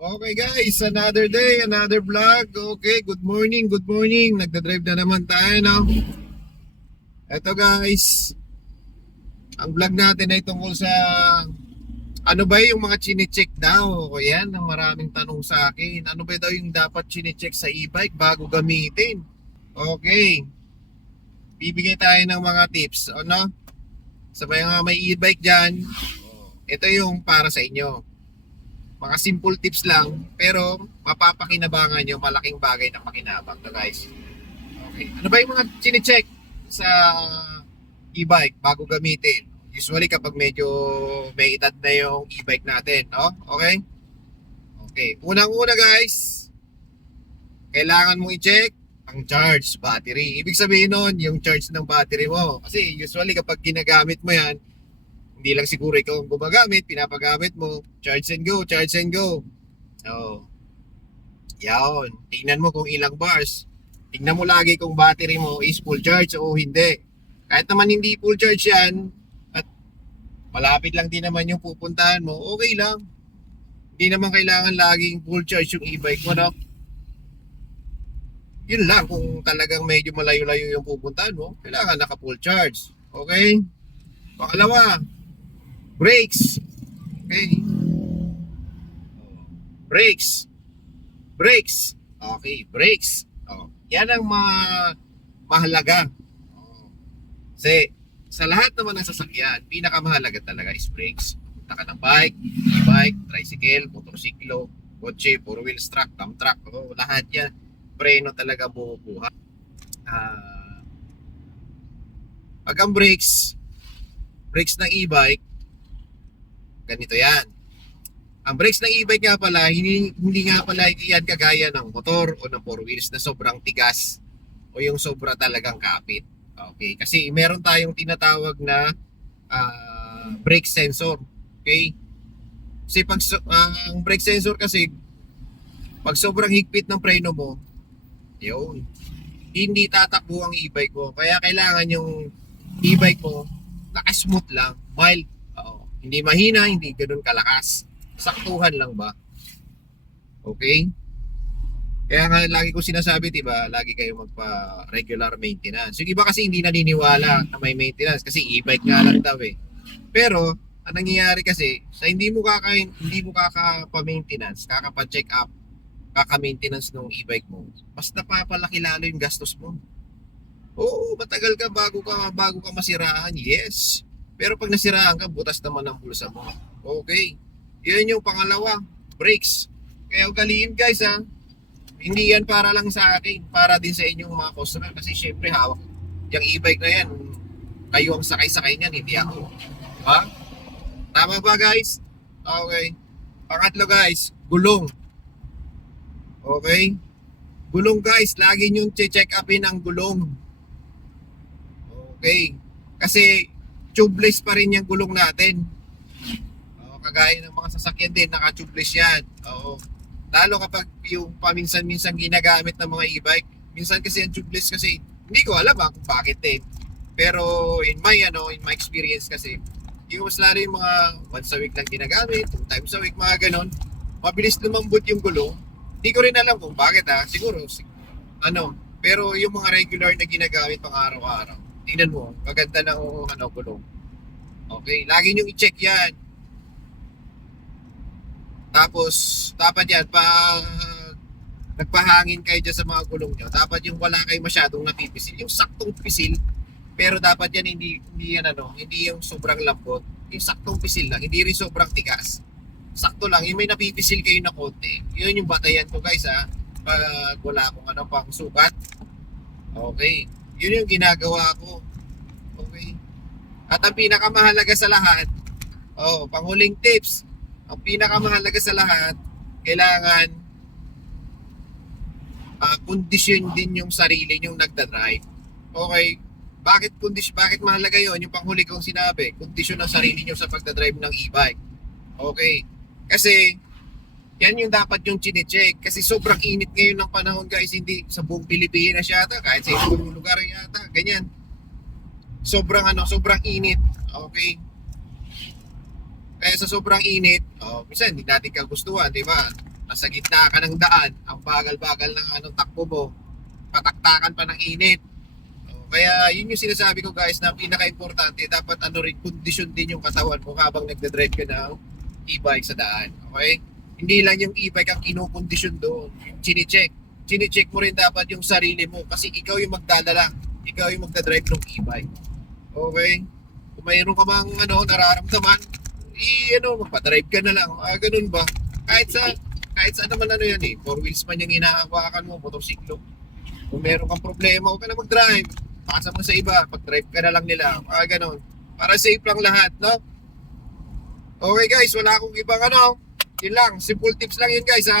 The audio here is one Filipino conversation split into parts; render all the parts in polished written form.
Okay guys, another day, another vlog. Okay, good morning, good morning. Nagda-drive na naman tayo, no? Eto guys, ang vlog natin ay tungkol sa ano ba yung mga chine-check daw. O yan, ang maraming tanong sa akin. Ano ba daw yung dapat chine-check sa e-bike bago gamitin? Okay, bibigay tayo ng mga tips, ano? Sa mga may e-bike dyan, ito yung para sa inyo. Mga simple tips lang, pero mapapakinabangan nyo, malaking bagay na pakinabang na guys. Okay. Ano ba yung mga chine-check sa e-bike bago gamitin? Usually kapag medyo may edad na yung e-bike natin, no? Okay? Okay. Unang-una guys, kailangan mo i-check ang charge battery. Ibig sabihin nun, yung charge ng battery mo. Kasi usually kapag ginagamit mo yan, hindi lang siguro ikaw ang gumagamit, pinapagamit mo, charge and go, charge and go. Oh, yaon. Tingnan mo kung ilang bars. Tingnan mo lagi kung battery mo is full charge o hindi. Kahit naman hindi full charge yan, at malapit lang din naman yung pupuntahan mo, okay lang. Hindi naman kailangan laging full charge yung e-bike mo, no? Yun lang, kung talagang medyo malayo-layo yung pupuntahan mo, kailangan naka full charge. Okay? Pangalawa, brakes. Okay. Brakes. Brakes. Okay, brakes. Oh, yan ang mahalaga. Oh. Kasi sa lahat naman ng sasakyan, pinakamahalaga talaga is brakes. Punta ka ng bike, e-bike, tricycle, motorsiklo, kotse, four wheels truck, dump truck, oh, lahat yan. Preno talaga bubuhat. Pag ang brakes ng e-bike, ganito yan. Ang brakes ng e-bike nga pala, hindi nga pala yan kagaya ng motor o ng four wheels na sobrang tigas o yung sobra talagang kapit. Okay, kasi meron tayong tinatawag na brake sensor. Okay? Kasi pag ang brake sensor kasi pag sobrang higpit ng preno mo, yun, hindi tatakbo ang e-bike mo. Kaya kailangan yung e-bike mo naka-smooth lang, mild. Hindi mahina, hindi ganoon kalakas. Saktuhan lang ba? Okay? Kaya nga lagi ko sinasabi, diba, lagi kayo magpa-regular maintenance. Yung iba kasi hindi naniniwala na may maintenance kasi e-bike nga lang daw eh. Pero, ang nangyayari kasi, sa hindi mo kaka-maintenance, kaka-check up, kaka-maintenance ng e-bike mo, mas napapalaki lalo yung gastos mo. Oo, matagal ka bago ka masiraan, yes. Pero pag nasiraan ka, butas naman ang bulsa mo. Okay. Yun yung pangalawa, brakes. Kaya ugaliin guys ha. Hindi yan para lang sa akin, para din sa inyong mga customer. Kasi syempre hawak. Yung e-bike na yan, kayo ang sakay-sakay niyan, hindi ako. Ha? Tama ba guys? Okay. Pangatlo guys, gulong. Okay. Gulong guys, lagi nyo check upin ang gulong. Okay. Kasi tubeless pa rin yung gulong natin. Kagaya ng mga sasakyan din, naka-tubeless yan. Oo. Lalo kapag yung paminsan-minsan ginagamit ng mga e-bike, minsan kasi yung tubeless kasi, hindi ko alam kung bakit din. Pero in my experience kasi, yung mas lalo yung mga once a week lang ginagamit, 2 times a week, mga ganon, mabilis lumambot yung gulong. Hindi ko rin alam kung bakit siguro, pero yung mga regular na ginagamit pang araw-araw, tingnan mo, maganda ng gulong. Okay, lagi nyo i-check yan. Tapos, dapat yan, nagpahangin kayo dyan sa mga gulong nyo, dapat yung wala kayo masyadong napipisil, yung saktong pisil, pero dapat yan hindi yung sobrang lambot, yung saktong pisil lang, hindi rin sobrang tigas. Sakto lang, yung may napipisil kayo na konti, yun yung batayan ko guys pag wala akong pang sukat. Okay, yun yung ginagawa ko. Okay. At ang pinakamahalaga sa lahat, panghuling tips, ang pinakamahalaga sa lahat, kailangan kondisyon din yung sarili yung nagda-drive. Okay? Bakit mahalaga yon? Yung panghuli kong sinabi, kondisyon ng sarili nyo sa pagda-drive ng e-bike. Okay? Kasi yan yung dapat yung chine-check. Kasi sobrang init ngayon ng panahon guys, hindi sa buong Pilipinas yata, kahit sa ibang lugar yata, ganyan. Sobrang init. Okay? Kaya sa sobrang init, minsan hindi natin kagustuhan, di ba? nasa gitna ka ng daan, ang bagal-bagal ng anong takbo mo, pataktakan pa ng init. Kaya yun yung sinasabi ko guys na pinaka-importante, dapat rin, kondisyon din yung katawan mo habang nagdadrive ka ng e-bike sa daan. Okay? Hindi lang yung e-bike ang kinukondisyon doon. Chine-check. Chine-check mo rin dapat yung sarili mo kasi ikaw yung magdadala. Ikaw yung magdadrive ng e-bike. Okay? Kung mayroon ka bang nararamdaman, magpa-drive ka na lang. Ganun ba? Kahit sa naman yan eh. 4 wheels man yung hinahawakan mo, motorsiklo. Kung meron kang problema, huwag ka na mag-drive. Pasa mo sa iba, pag-drive ka na lang nila. Ganun. Para safe lang lahat, no? Okay guys, wala akong ibang yun lang, simple tips lang yun guys ha.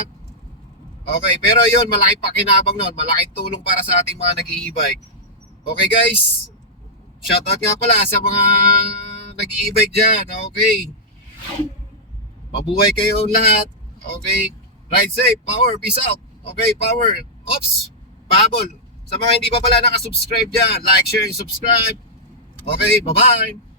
Okay, pero yun, malaki pakinabang nun. Malaking tulong para sa ating mga nag-i-e-bike. Okay guys, shoutout nga pala sa mga nag-i-e-bike dyan. Okay, mabuhay kayo lahat. Okay, ride safe, power, peace out. Okay, power, ops, pahabol. Sa mga hindi pa pala nakasubscribe dyan, like, share, and subscribe. Okay, bye-bye.